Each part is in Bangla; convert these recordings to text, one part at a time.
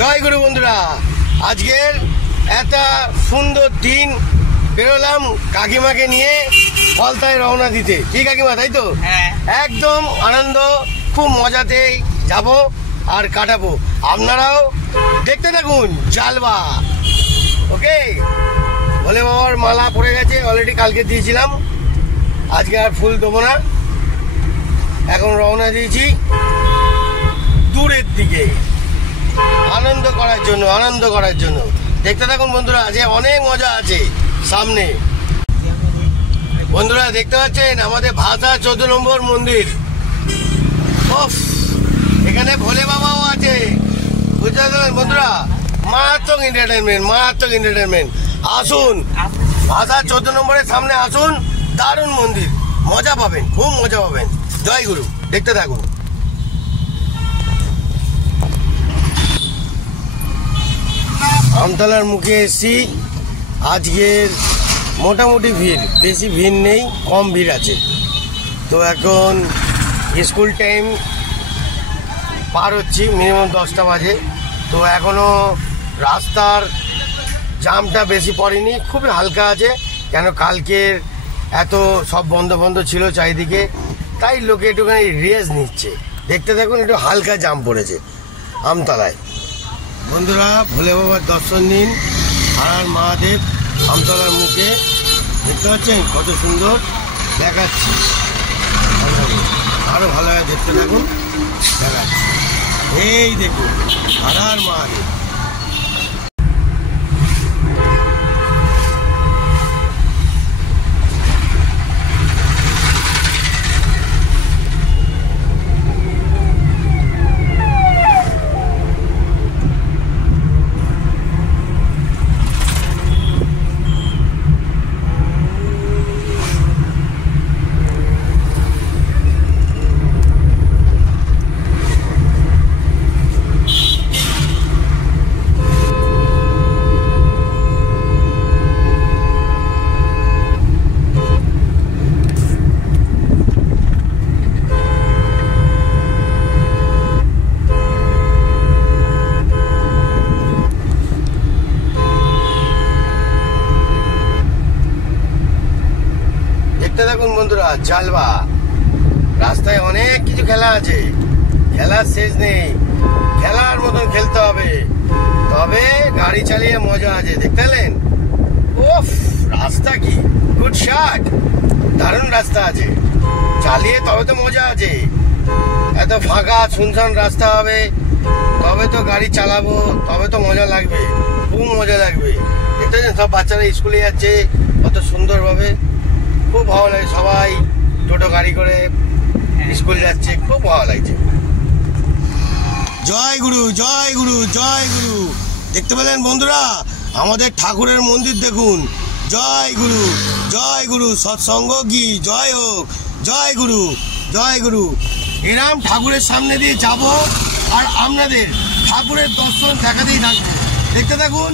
জয় গুরু বন্ধুরা, আজকের একটা সুন্দর দিন বেরোলাম কাকিমাকে নিয়ে ফলতায় রওনা দিতে। ঠিক কাকিমা, তাই তো? একদম আনন্দ, খুব মজাতেই যাব আর কাটাবো। আপনারাও দেখতে থাকুন জালবা। ওকে, ভোলে বাবার মালা পড়ে গেছে, অলরেডি কালকে দিয়েছিলাম, আজকে আর ফুল দেবো না। এখন রওনা দিয়েছি দূরের দিকে আনন্দ করার জন্য। দেখতে থাকুন বন্ধুরা, যে অনেক মজা আছে সামনে। বন্ধুরা দেখতে পাচ্ছেন আমাদের ভাষা 14 নম্বর মন্দির। এখানে ভোলে বাবাও আছে, বুঝতে পারলেন বন্ধুরা? মারাত্মক এন্টারটেনমেন্ট। আসুন, ভাষা 14 নম্বরের সামনে আসুন, দারুণ মন্দির, মজা পাবেন, খুব মজা পাবেন। জয় গুরু, দেখতে থাকুন। আমতলার মুখে এসছি। আজকের মোটামুটি ভিড়, বেশি ভিড় নেই, কম ভিড় আছে। তো এখন স্কুল টাইম পার হচ্ছি, মিনিমাম 10টা বাজে। তো এখনও রাস্তার জামটা বেশি পড়েনি, খুবই হালকা আছে। কেন কালকের এত সব বন্ধ ছিল চারিদিকে, তাই লোকে একটুখানি রেস নিচ্ছে। দেখতে থাকুন, একটু হালকা জাম পড়েছে আমতলায়। বন্ধুরা ভোলে বাবার দর্শন নিন, আর মহাদেব আমতলার মুখে দেখতে পাচ্ছেন কত সুন্দর দেখাচ্ছি। আরো ভালো হয়, দেখতে থাকুন, দেখাচ্ছি। এই দেখুন আর মহাদেব। দেখুন বন্ধুরা জালবা। রাস্তায় অনেক কিছু খেলা আছে, খেলার শেষ নেই, খেলার মতন খেলতে হবে, তবে গাড়ি চালিয়ে মজা আছে। দেখতে পেলেন? ওফ, রাস্তা কি গুড শট, দারুণ রাস্তা আছে, চালিয়ে তবে তো মজা আছে। এত ফাঁকা শুনশান রাস্তা হবে, তবে তো গাড়ি চালাবো, তবে তো মজা লাগবে, খুব মজা লাগবে। দেখতে পাচ্ছেন সব বাচ্চারা স্কুলে যাচ্ছে কত সুন্দরভাবে, খুব ভালো লাগে। সবাই টোটো গাড়ি করে স্কুল যাচ্ছে, খুব ভালো লাগছে। জয় গুরু, জয় গুরু, জয় গুরু। দেখতে পেলেন বন্ধুরা, আমাদের ঠাকুরের মন্দির দেখুন। জয় গুরু, জয় গুরু, সৎসঙ্গ কি জয় হোক। জয় গুরু, জয় গুরু। এরম ঠাকুরের সামনে দিয়ে যাব আর আপনাদের ঠাকুরের দর্শন দেখাতেই থাকবো। দেখতে থাকুন,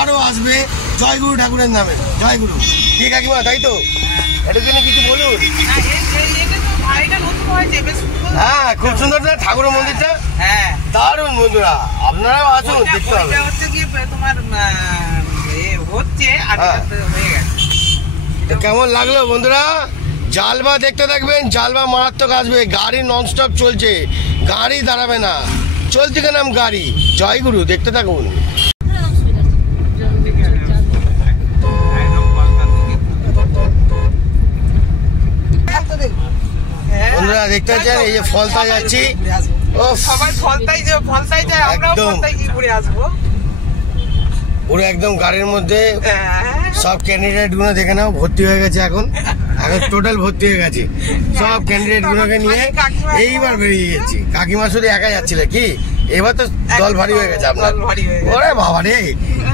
আরো আসবে জয় গুরু ঠাকুরের নামে। জয় গুরু। ঠিক কাকিমা, তাই তো? এটার জন্য কিছু বলুন। হ্যাঁ, খুব সুন্দর না ঠাকুরের মন্দিরটা? হ্যাঁ, দারুণ। বন্ধুরা আপনারাও আসুন, দেখতে হবে। কেমন লাগলো বন্ধুরা? জালবা দেখতে থাকবেন, জালবা মারাত্মক আসবে। গাড়ি ননস্টপ চলছে, গাড়ি দাঁড়াবে না, চলছে নাম গাড়ি। জয় গুরু, দেখতে থাকুন। বন্ধুরা দেখতে পাচ্ছেন, এই যে ফলতা যাচ্ছি, ও সবাই ফলতাই যায়, আমরাও ফলতাই কি ঘুরে আসবো। পুরো একদম গাড়ির মধ্যে সব ক্যান্ডিডেট গুলো দেখে নাও, ভর্তি হয়ে গেছে। এখন টোটাল ভর্তি হয়ে গেছে, সব ক্যান্ডিডেট গুলোকে নিয়ে এইবার বেরিয়ে গেছি। কাকিমা শুধু একা যাচ্ছিল কি, এবার তো দল ভারী হয়ে গেছে আপনার। ওরে বাবা রে,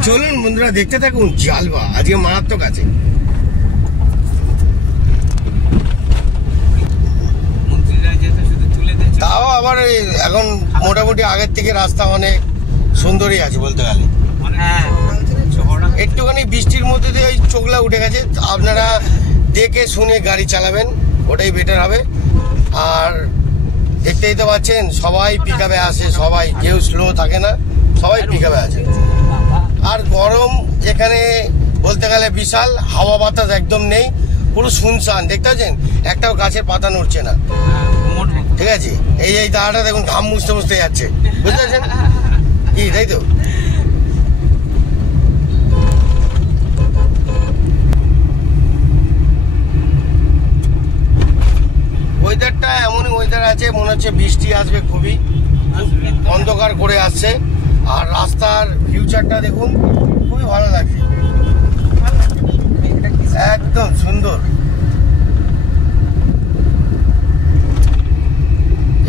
চলুন বন্ধুরা দেখতে থাকুন জালবা, আজকে মারাত্মক আছে। তাও আবার এখন মোটামুটি আগের থেকে রাস্তা অনেক সুন্দরই আছে বলতে গেলে। একটুখানি বৃষ্টির মধ্যে দিয়ে ওই চোখলা উঠে গেছে, আপনারা দেখে শুনে গাড়ি চালাবেন, ওটাই বেটার হবে। আর দেখতেই তো পাচ্ছেন সবাই পিকআপে আসে, সবাই, কেউ স্লো থাকে না, সবাই পিকআপে আছে। আর গরম এখানে বলতে গেলে বিশাল, হাওয়া বাতাস একদম নেই, পুরো শুনশান। দেখতে পাচ্ছেন একটাও গাছের পাতা নড়ছে না, ঠিক আছে। এই দাঁড়াটা দেখুন ঘাম মুছতে মুছতে যাচ্ছে, বুঝতে পারছেন কি, তাই তো। ওয়েদারটা এমনই ওয়েদার আছে, মনে হচ্ছে বৃষ্টি আসবে, খুবই অন্ধকার করে আসছে। আর রাস্তার ফিউচারটা দেখুন, খুবই ভালো লাগছে, একদম সুন্দর।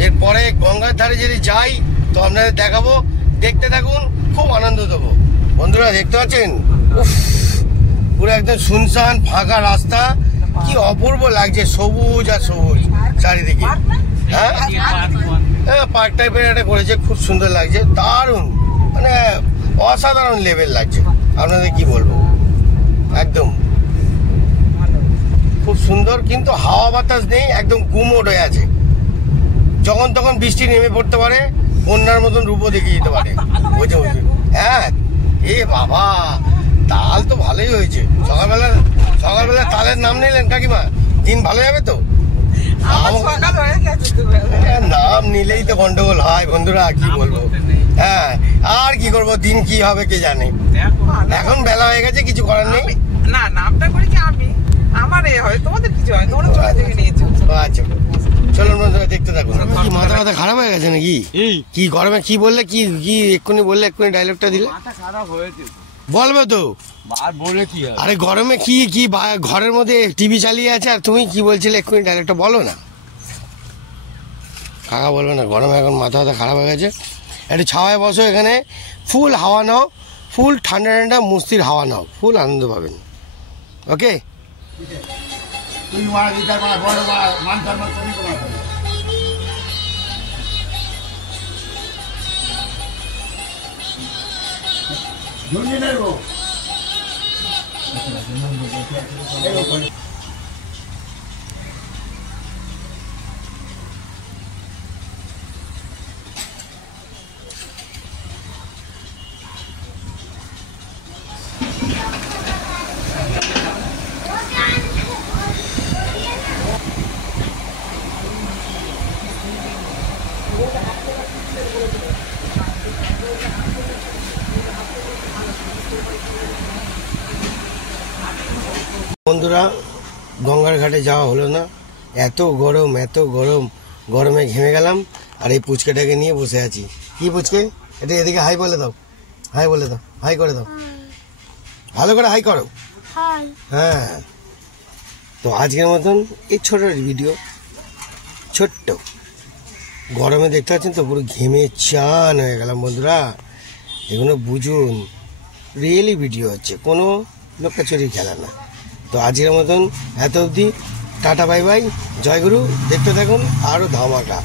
এরপরে গঙ্গার ধারে যদি যাই তো আপনাদের দেখাবো, দেখতে থাকুন, খুব আনন্দ দেবো। বন্ধুরা দেখতে পাচ্ছেন, পুরো একদম শুনশান ফাঁকা রাস্তা, কি অপূর্ব লাগছে, সবুজ আর সবুজ চারিদিকে। হ্যাঁ, পার্ক টাইপের একটা করেছে, খুব সুন্দর লাগছে, দারুণ, মানে অসাধারণ লেভেল লাগছে, আপনাদের কি বলবো, একদম খুব সুন্দর। কিন্তু হাওয়া বাতাস নেই, একদম গুমোট হয়ে আছে, যখন তখন বৃষ্টি নেমে পড়তে পারে, বন্যার মতন রূপও দেখিয়ে দিতে পারে, বুঝে বুঝে। হ্যাঁ, এ বাবা, তাল তো ভালোই হয়েছে। সকালবেলা তালের নাম নিলেন কাকিমা, দিন ভালো যাবে তো। নাম নিলেই তো গন্ডগোল হয় বন্ধুরা, কি বলবো। হ্যাঁ, আর কি করবো, দিন কি হবে কে জানে। এখন বেলা হয়ে গেছে, কিছু করার নেই। না, নামটা করি কি আমি, আমার হয়, তোমাদের কিছু হয়, তোমরা চলে থেকে নিয়েছো। আচ্ছা, চলুন বন্ধুরা দেখতে থাকুন। কি মাথা খারাপ হয়ে গেছে নাকি? কি গরমে কি বললে, কি কি এক্ষুনি বললে, এক্ষুনি ডায়লগটা দিলে। মাথা খারাপ হয়েছে, বলবে তো। আর বলে কি হবে? আরে গরমে কি কি ঘরের মধ্যে টিভি চালিয়ে আছে, আর তুমি কি বলছিলে এক্ষুনি ডায়লগটা বলো না। কাকা বলবে না, গরমে এখন মাথা খারাপ হয়ে গেছে। একটু ছাওয়ায় বসো, এখানে ফুল হাওয়া নাও, ফুল ঠান্ডা ঠান্ডা মস্তির হাওয়া নাও, ফুল আনন্দ পাবেন। ওকে, বন্ধুরা গঙ্গার ঘাটে যাওয়া হলো না, এত গরম এত গরম, গরমে ঘেমে গেলাম। আর এই পুচকেটাকে নিয়ে বসে আছি। কি পুচকে, এটা এদিকে হাই বলে দাও, হাই বলে দাও, হাই করে দাও, ভালো করে হাই করো। হ্যাঁ, তো আজকের মতন এই ছোট ভিডিও, ছোট্ট গরমে দেখতে পাচ্ছেন তো, পুরো ঘেমে চান হয়ে গেলাম বন্ধুরা। এগুলো বুঝুন, রিয়েলি ভিডিও হচ্ছে, কোনো লোকাচুরি খেলা না। তো আজকের মতন এত অবধি, টাটা বাই বাই, জয়গুরু। দেখতে থাকুন আরও ধামাকা।